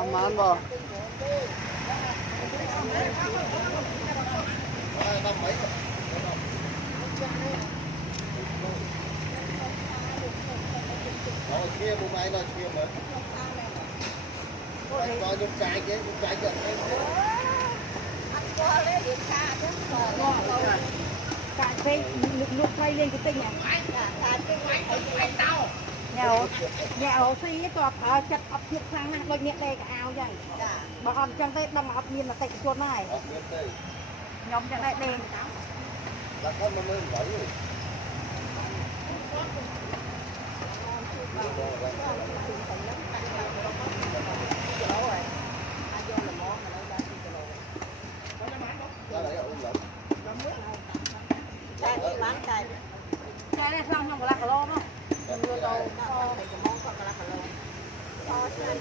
Ông ăn bò. Rồi kia bụng ai là kia mà. Coi nhung trái chứ, nhung trái giận đấy. Ăn qua lấy điện xa chứ. Cạn phê nước quay lên cái tinh này. Nhà xí cho chặt ấp nhiệt sang này, đôi nhiệt đây cả ao vậy. Bà hòm chân đây đông ấp nhiên mà tịnh chuột này. Nhóm chân đây đen. Là con nó lên vậy. Cái này xong không có lạc lô không? Mưa đâu, thầy cái món có lạc lô. Cho chứ anh.